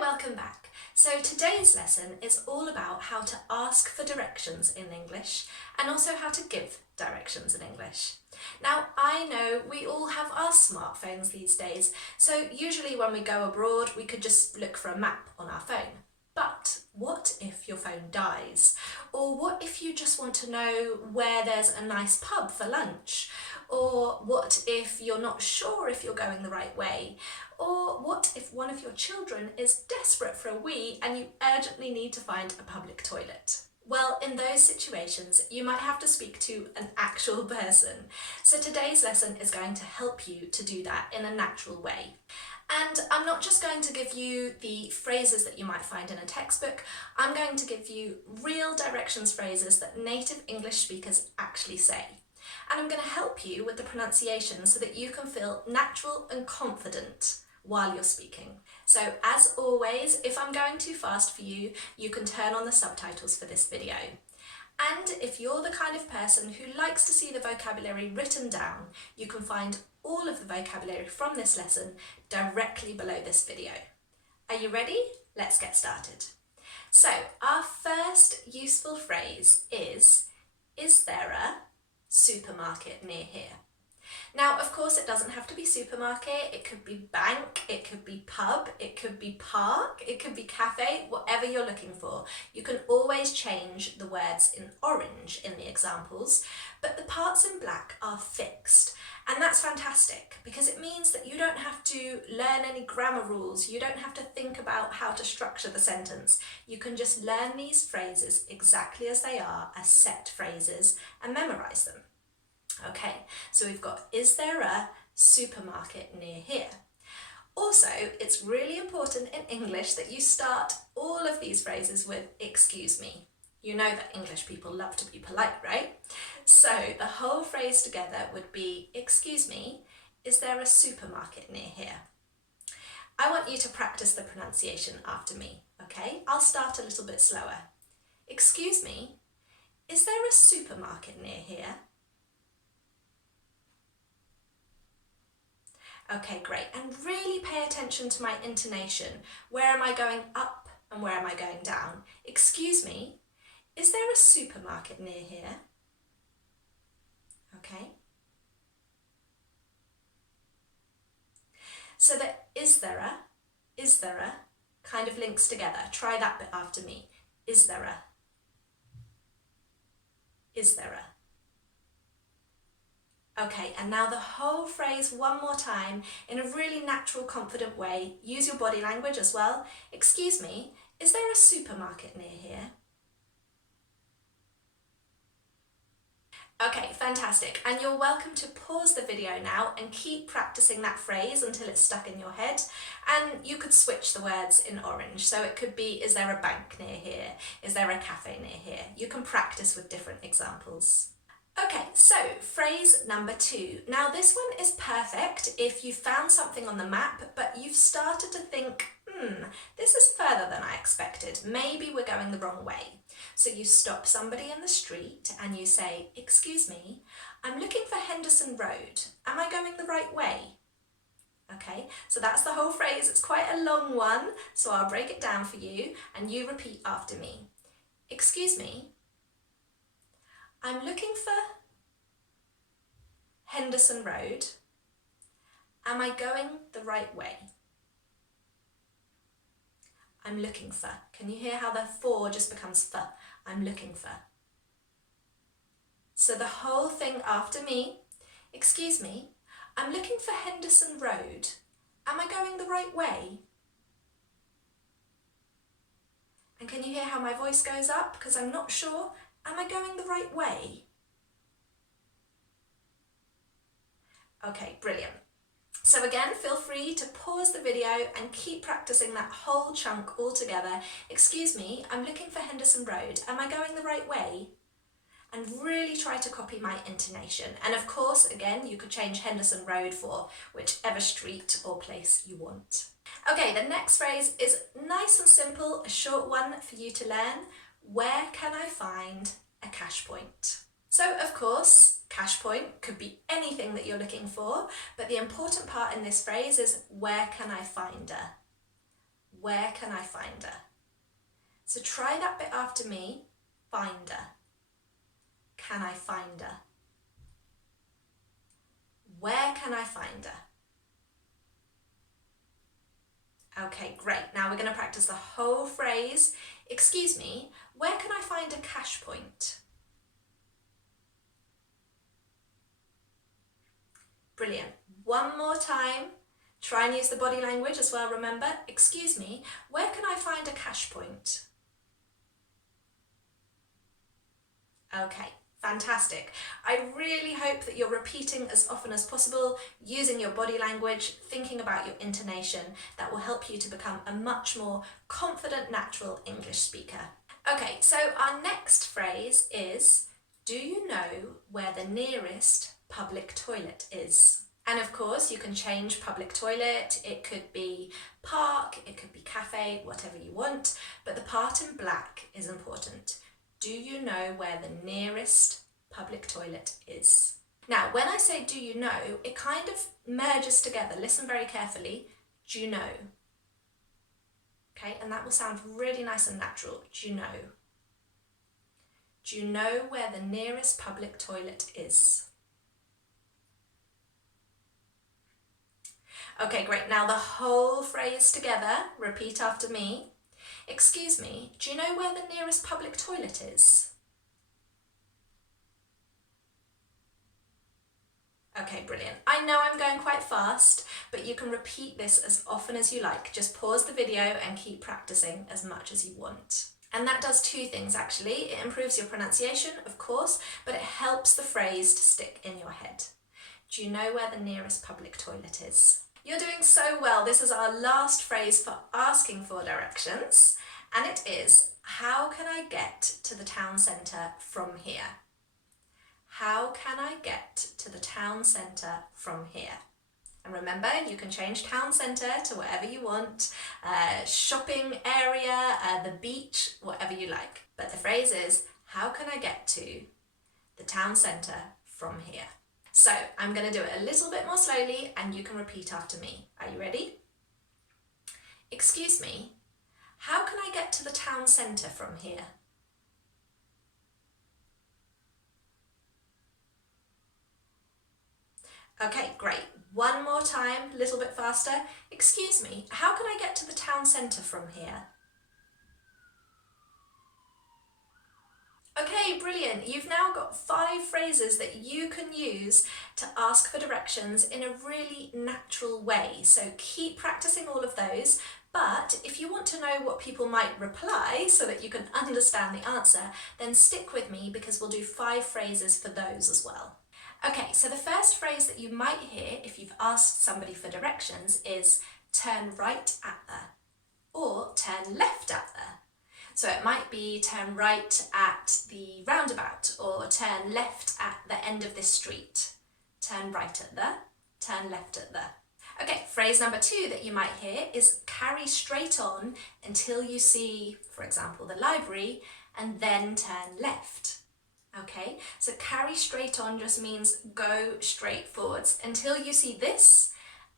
welcome back. So today's lesson is all about how to ask for directions in English and also how to give directions in English. Now, I know we all have our smartphones these days, so usually when we go abroad we could just look for a map on our phone. But what if your phone dies? Or what if you just want to know where there's a nice pub for lunch? Or what if you're not sure if you're going the right way? Or what if one of your children is desperate for a wee and you urgently need to find a public toilet? Well, in those situations, you might have to speak to an actual person. So today's lesson is going to help you to do that in a natural way. And I'm not just going to give you the phrases that you might find in a textbook, I'm going to give you real directions phrases that native English speakers actually say. And I'm going to help you with the pronunciation so that you can feel natural and confident while you're speaking. So as always, if I'm going too fast for you, you can turn on the subtitles for this video. And if you're the kind of person who likes to see the vocabulary written down, you can find all of the vocabulary from this lesson directly below this video. Are you ready? Let's get started. So our first useful phrase is there a supermarket near here? Now, of course, it doesn't have to be supermarket, it could be bank, it could be pub, it could be park, it could be cafe, whatever you're looking for. You can always change the words in orange in the examples, but the parts in black are fixed. And that's fantastic because it means that you don't have to learn any grammar rules, you don't have to think about how to structure the sentence. You can just learn these phrases exactly as they are, as set phrases, and memorise them. Okay, so we've got, is there a supermarket near here? Also, it's really important in English that you start all of these phrases with excuse me. You know that English people love to be polite, right? So the whole phrase together would be, excuse me, is there a supermarket near here? I want you to practice the pronunciation after me, okay? I'll start a little bit slower. Excuse me, is there a supermarket near here? Okay, great. And really pay attention to my intonation. Where am I going up and where am I going down? Excuse me, is there a supermarket near here? Okay. So the is there a kind of links together. Try that bit after me. Is there a? Is there a? Okay, and now the whole phrase one more time in a really natural, confident way. Use your body language as well. Excuse me, is there a supermarket near here? Okay, fantastic. And you're welcome to pause the video now and keep practicing that phrase until it's stuck in your head. And you could switch the words in orange. So it could be, is there a bank near here? Is there a cafe near here? You can practice with different examples. Okay, so phrase number 2. Now this one is perfect if you found something on the map, but you've started to think, this is further than I expected. Maybe we're going the wrong way. So you stop somebody in the street and you say, excuse me, I'm looking for Henderson Road. Am I going the right way? Okay, so that's the whole phrase. It's quite a long one, so I'll break it down for you and you repeat after me. Excuse me, I'm looking for Henderson Road. Am I going the right way? I'm looking for. Can you hear how the for just becomes for? I'm looking for. So the whole thing after me. Excuse me, I'm looking for Henderson Road. Am I going the right way? And can you hear how my voice goes up? Because I'm not sure. Am I going the right way? Okay, brilliant. So again, feel free to pause the video and keep practicing that whole chunk all together. Excuse me, I'm looking for Henderson Road. Am I going the right way? And really try to copy my intonation. And of course, again, you could change Henderson Road for whichever street or place you want. Okay, the next phrase is nice and simple, a short one for you to learn. Where can I find a cash point? So of course, cash point could be anything that you're looking for, but the important part in this phrase is where can I find a? Where can I find her? So try that bit after me. Find her. Can I find her? Where can I find her? Okay, great. Now we're going to practice the whole phrase. Excuse me, where can I find a cash point? Brilliant. One more time. Try and use the body language as well, remember. Excuse me, where can I find a cash point? Okay, fantastic. I really hope that you're repeating as often as possible, using your body language, thinking about your intonation. That will help you to become a much more confident, natural English speaker. Okay, so our next phrase is, do you know where the nearest public toilet is? And of course, you can change public toilet. It could be park, it could be cafe, whatever you want, but the part in black is important. Do you know where the nearest public toilet is? Now, when I say do you know, it kind of merges together. Listen very carefully. Do you know? Okay, and that will sound really nice and natural. Do you know? Do you know where the nearest public toilet is? Okay, great. Now the whole phrase together. Repeat after me. Excuse me, do you know where the nearest public toilet is? Okay, brilliant. I know I'm going quite fast, but you can repeat this as often as you like. Just pause the video and keep practicing as much as you want. And that does two things actually. It improves your pronunciation, of course, but it helps the phrase to stick in your head. Do you know where the nearest public toilet is? You're doing so well. This is our last phrase for asking for directions, and it is, how can I get to the town centre from here? How can I get to the town centre from here? And remember, you can change town centre to whatever you want, shopping area, the beach, whatever you like. But the phrase is, how can I get to the town centre from here? So I'm going to do it a little bit more slowly and you can repeat after me. Are you ready? Excuse me, how can I get to the town centre from here? Okay, great. One more time, a little bit faster. Excuse me, how can I get to the town centre from here? Okay, brilliant. You've now got 5 phrases that you can use to ask for directions in a really natural way. So keep practicing all of those. But if you want to know what people might reply so that you can understand the answer, then stick with me because we'll do 5 phrases for those as well. Okay, so the first phrase that you might hear if you've asked somebody for directions is turn right at the, or turn left at the. So it might be turn right at the roundabout or turn left at the end of this street. Turn right at the, turn left at the. Okay, phrase number 2 that you might hear is carry straight on until you see, for example, the library, and then turn left. Okay, so carry straight on just means go straight forwards until you see this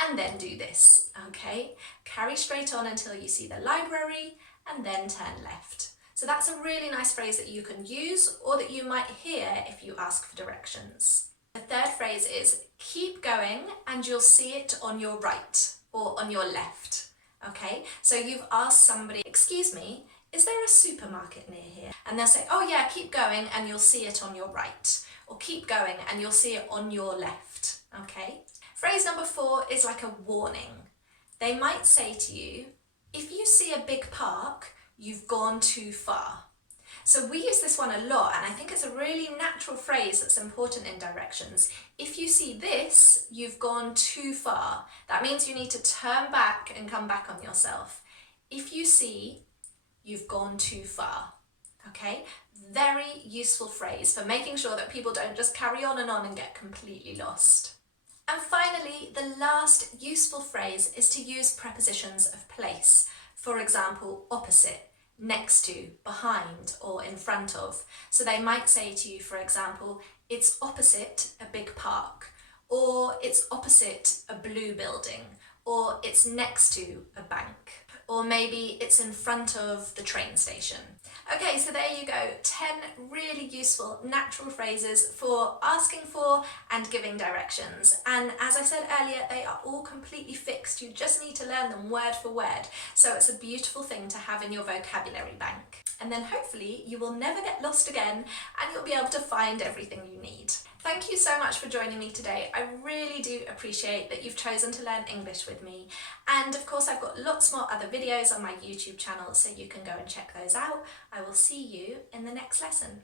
and then do this. Okay, carry straight on until you see the library and then turn left. So that's a really nice phrase that you can use or that you might hear if you ask for directions. The third phrase is keep going and you'll see it on your right or on your left. Okay, so you've asked somebody, excuse me, is there a supermarket near here? And they'll say, oh yeah, keep going and you'll see it on your right. Or keep going and you'll see it on your left. Okay? Phrase number 4 is like a warning. They might say to you, if you see a big park, you've gone too far. So we use this one a lot, and I think it's a really natural phrase that's important in directions. If you see this, you've gone too far. That means you need to turn back and come back on yourself. If you see, you've gone too far. Okay? Very useful phrase for making sure that people don't just carry on and get completely lost. And finally, the last useful phrase is to use prepositions of place. For example, opposite, next to, behind, or in front of. So they might say to you, for example, it's opposite a big park, or it's opposite a blue building, or it's next to a bank. or maybe it's in front of the train station. Okay, so there you go, 10 really useful natural phrases for asking for and giving directions. And as I said earlier, they are all completely fixed. You just need to learn them word for word. So it's a beautiful thing to have in your vocabulary bank. And then hopefully you will never get lost again and you'll be able to find everything you need. Thank you so much for joining me today. I really do appreciate that you've chosen to learn English with me. And of course, I've got lots more other videos on my YouTube channel, so you can go and check those out. I will see you in the next lesson.